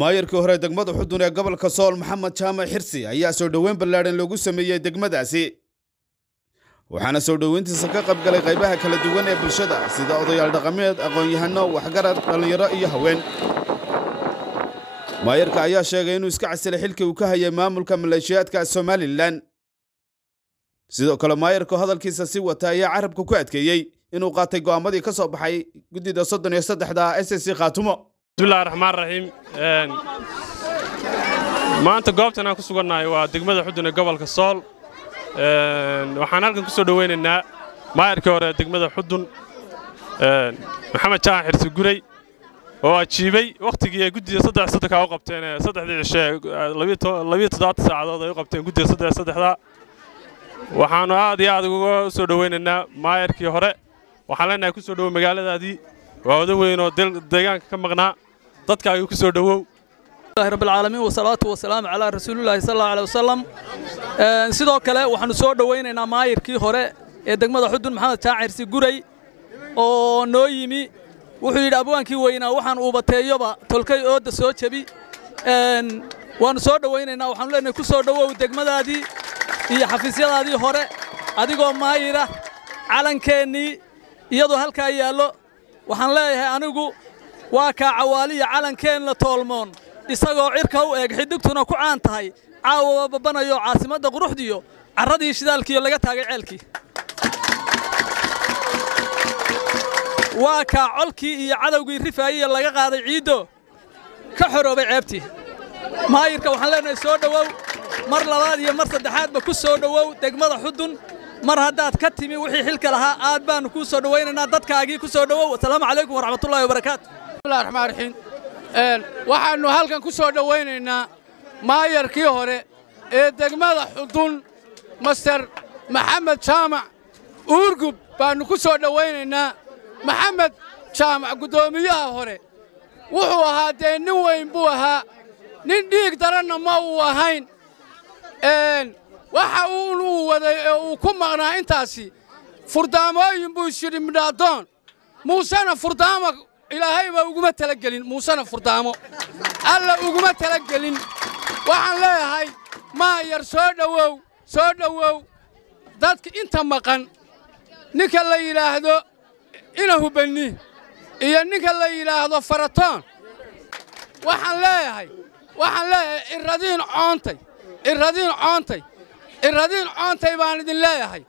maayirkii hore degmada xudun ee gobolka Sool Maxamed Jaamac Xirsi ayaa soo dhaweyn ballaaran loogu sameeyay degmadaasi waxaana soo dhaweyntiisa ka qayb galay qaybaha kala duwan ee bulshada sida odayaal dhaqameed aqoon-yahano waxgarad dhalinyaro iyo haween maayirka ayaa sheegay inuu iska casilay xilkii uu ka hayay maamulka maleeshiyaadka Somaliland sidoo kale maayirku hadalkiisa si wata ayaa carabka ku adkeeyay inuu qaatay go'aamadii ka soo baxay gudida 33da SSC Khaatumo بسم الله الرحمن الرحيم maanta goobtan ku sugannahay waa degmada xudun ee gobolka Sool waxaan halkan ku soo dhaweynaynaa maayirkii hore degmada xudun Maxamed Jaamac Xirsi Guray oo ajiibay waqtigii ay guddiga 3 ka u qabteen 3 cishe 12 saacadood ay u qabteen guddiga 3 waxaan aad iyo aad ugu soo dhaweynaynaa maayirkii hore waxaan leenahay ku soo dhaw magaaladaadii waa wada weyn oo deegaanka ka maqnaa dadka ay ku soo dhawow رب العالمين والصلاة والسلام على رسول الله صلى الله عليه وسلم sidoo kale waxaanu soo dhaweynaynaa maayirkii hore ee degmada xudun Maxamed Jaamac Xirsi Guray oo noo yimi wuxuu yiri abwaankii weynaa waxaan uu bateeyoba tolkay ooda soo jabi waanu soo dhaweynaynaa waxaanu leenahay ku soo dhawow degmadaadii iyo xafiisyadaadii hore adigoo maayira calankeenii iyadoo halka yaalo waxaan leeyahay anigu waa ka cawaaliya calankeen la toolmoon isagoo cirka u eeg xidigtuna ku caan tahay caawa babanayo caasimada quruxdiyo caradii shidaalkiyo laga taagay ceelkii waa ka colkii iyo cadawgii rifaayay laga qaaday ciido ka xoroobay ceebtii maayirka waxaan leenahay soo dhawow mar labaad iyo mar saddexaadba ku soo dhawow degmada xudun mar haddaad ka timi wixii xilka lahaa aad baanu ku soo dhaweynaynaa dadkaagii ku soo dhawow assalaamu calaykum waraxmatullaahi wabarakaatu bismillaahir rahmaanir rahiim waxaanu halkan ku soo dhaweynaynaa maayirkii hore ee degmada xudun master Maxamed Jaamac Uurgub baanu ku soo dhaweynaynaa Maxamed Jaamac gudoomiyaha hore wuxuu ahaa nin weyn buu ahaa nin dhiig daranna ma uu ahayn waxa uu waday uu ku maqnaa intaasi furdaamooyin buu shiri midaadoon muusana furdaamo ilaahay ba uguma talagelin muusana furdaamo alla uguma talagelin waxaan leeyahay maayar soo dhawow dadka inta maqan ninka la yiraahdo ina hubani iyo ninka la yiraahdo faratoon waxaan leeyahay iradiin coontay baan idin leeyahay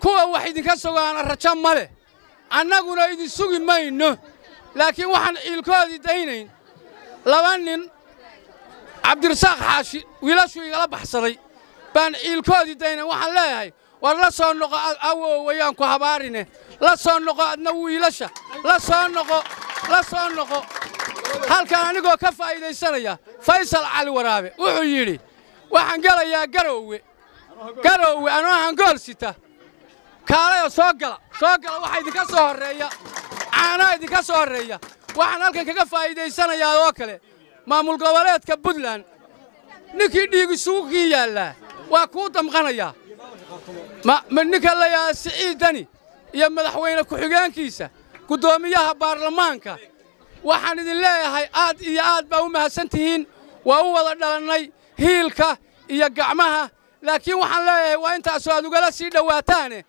kuwa wax idinka sugaana rajo ma leh annaguna idin sugi mayno laakiin waxaan ciilkoodii daynayn laba nin cabdirasaaq xaashi wiilashu igala baxsaday baan ciilkoodii daynayn waxaan leeyahay war la soo noqo awowayaan ku habaarine la soo noqo adna wiilasha la soo noqo halkan anigoo ka faa'iidaysanaya Faysal Cali Waraabe wuxuu yiri waxaan galayaa garoowe anoo hangool sita kaalayo soo gala waxa idinka soo horeeya caana idinka soo horeeya waxaan halkan kaga faa'iidaysanayaa oo kale maamul goboleedka Puntland ninkii dhiig isugu yaala waa ku damqanaya ma ninka la yaa Siciidani iyo madaxweyne ku xigeenkiisa gudoomiyaha baarlamaanka waxaan idin leeyahay aad iyo aad baa u mahadsantihiin waa u wada dhalanay hiilka iyo gacmaha laakiin waxaan leeyahay waa intaas aad ugala sii dhawaataane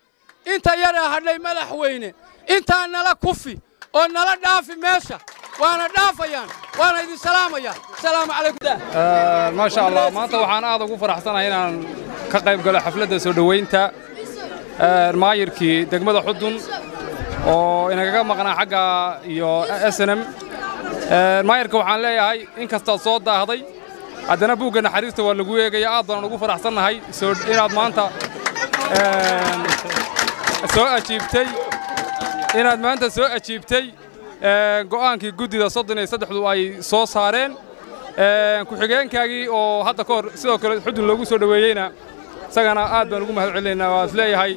inta yar hadhay madaxweyne inta nala kufi oo nala dhaafi meesha waana dhaafayaan waana idin salaamaya assalaamu calaykum ma sha Allah maanta waxaan aad ugu faraxsanahay inaan ka qayb galo xafladda soo dhaweynta maayirkii degmada xudun oo inaga maqnaa xagga iyo SNM maayirka waxaan leeyahay in kasta soo daahday haddana buugga naxariista waa lagu eegaya aad baan ugu faraxsanahay inaad maanta soo ajiibtay go'aankii guddida 33 ay soo saareen ku-xigeenkaagii oo hadda ka hor sidoo kale xudun loogu soo dhoweeyeyna isagana aad baan ugu mahad celinaynaa waa isleeyahay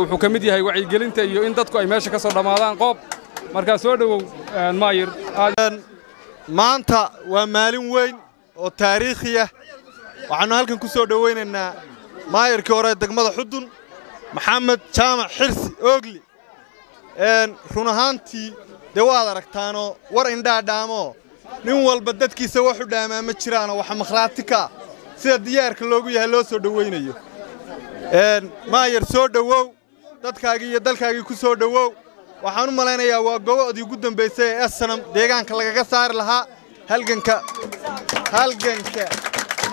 wuxuu ka mid yahay wacyigelinta iyo in dadku ay meesha ka soo dhammaadaan qoob markaa soo dhowow maayir maanta waa maalin weyn oo taariikhi ah waxaanu halkan ku soo dhoweynaynaa maayirkii hore degmada xudun maxamed jaamac xirsi oogli run ahaantii dee waad aragtaanoo war indhaadhaamoo nin walba dadkiisa waxu dhaamaa ma jiraanoo waxa makhraati ka sida diyaarka loogu yahay loo soo dhoweynayo maayir soo dhowow dadkaagii iyo dalkaagii ku soo dhowow waxaan u malaynayaa waa gobo'dii ugu dambaysay ee SNM deegaanka lagaga saari lahaa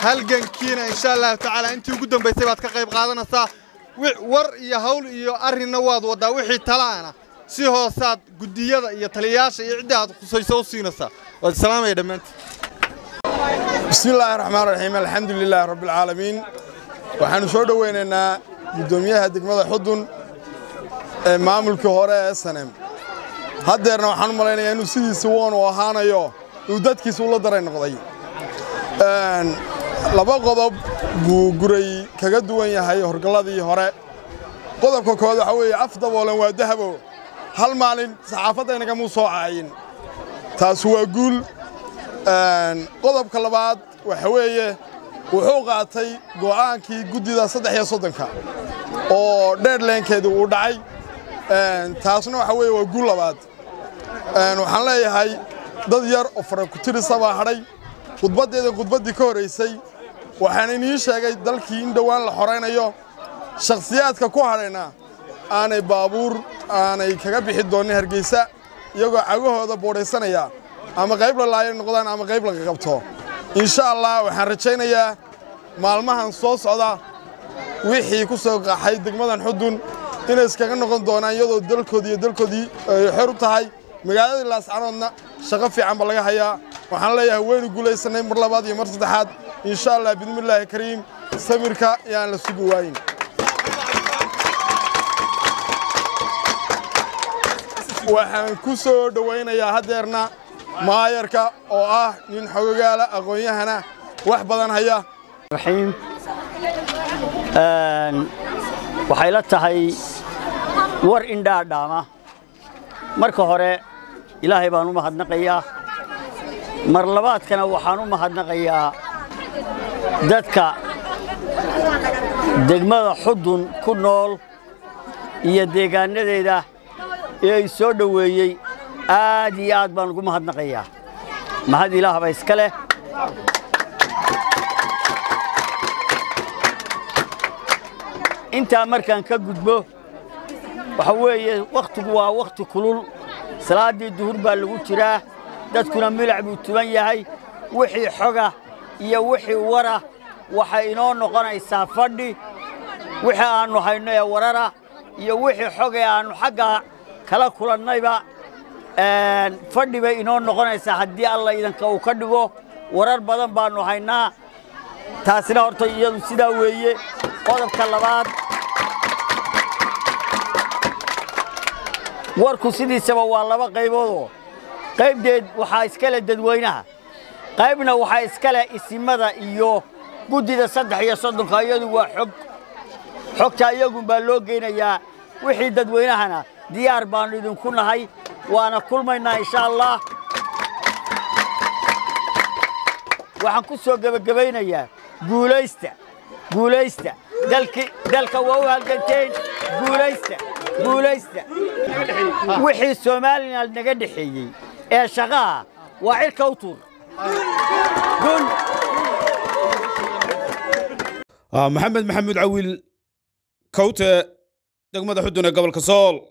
halgankiina insha allahu tacaala intii ugu dambaysay baad ka qayb qaadanaysaa war iyo hawl iyo arrinna waad waddaa wixii talaana si hoosaad guddiyada iyo taliyayaasha iyo ciddii aad khusayso u siinaysaa waad salaamaya dhammaantiin bismillaahi raxmaan raxiim alxamdulilaahi rabbilcaalamiin waxaanu soo dhoweynaynaa guddoomiyaha degmada xudun ee maamulkii hore ee SNM haddeerna waxaan u malaynayaa inuu sidiisa woon u ahaanayo uu dadkiisa ula daray noqday laba qodob buu guray kaga duwan yahay horgalladii hore qodobka koowaad waxa weeye af daboolan waa dahabo hal maalin saxaafadda inagamuu soo caayin taas waa guul qodobka labaad waxa weeye wuxuu qaatay go'aankii guddida 33 oo dheerleenkeedu uu dhacay taasna waxa weeye waa guul labaad waxaan leeyahay dad yar oo fara ku tirisa baa hadhay khudbaddii ka horeysay waxaan inii sheegay dalkii in dhowaan la xoraynayo shakhsiyaadka ku hadhayna aanay baabuur aanay kaga bixi doonin Hargeysa iyagoo cagahooda boodhaysanaya ama qayb la laayay noqdaan ama qayb laga qabto insha Allah waxaan rajaynayaa maalmahan soo socda wixii ku soo qaxay degmadan xudun inay iskaga noqon doonaan iyadoo dalkoodii xor u tahay magaalada Laascaanoodna shaqo fiican ba laga hayaa waxaan leeyahay waynu guuleysanay mar labaad iyo mar saddexaad insha Allah bismillaahi kariim samirka yaan la sugu waayin waxaan ku soo dhoweynayaa haddeerna maayarka oo ah nin xogogaala aqoon-yahana wax badan haya raxiim waxay la tahay war indhaadhaama marka hore ilaahay baan u mahadnaqayaa mar labaadkana waxaan u mahadnaqayaa dadka degmada xudun ku nool iyo deegaanadeeda ee ay soo dhoweeyey aad iyo aad baan ugu mahadnaqayaa mahad ilaah baa iska leh intaa markaan ka gudbo waxa weeye wakhtigu waa wakhti kulul salaadii duhur baa lagu jiraa dadkuna milac buu tuban yahay wixii xoga iyo wixii wara waxay inoo noqonaysaa fadhi wixii aanu hayno ee warara iyo wixii xog ee aanu xagga kala kulannayba fadhi bay inoo noqonaysaa haddii alla idanka uu ka dhigo warar badan baanu haynaa taasina horta iyadu sidaa weeye qodobka labaad warku sidiisaba waa laba qayboodoo qaybdeed waxaa iska leh dadweynaha qaybna waxaa iska leh isimada iyo guddida 33 iyadu waa xogta iyagun baa loo geynayaa wixii dadweynahana diyaar baanu idinku nahay waana kulmaynaa insha Allah waxaan ku soo gabagabaynayaa guulaysta dalka waa u halganteen guulaysta wixii Soomaaliland naga dhaxeeyay ee shaqada waa cirka u tuur محمد محمود عويل كوته دقمة حدنا قبل كسول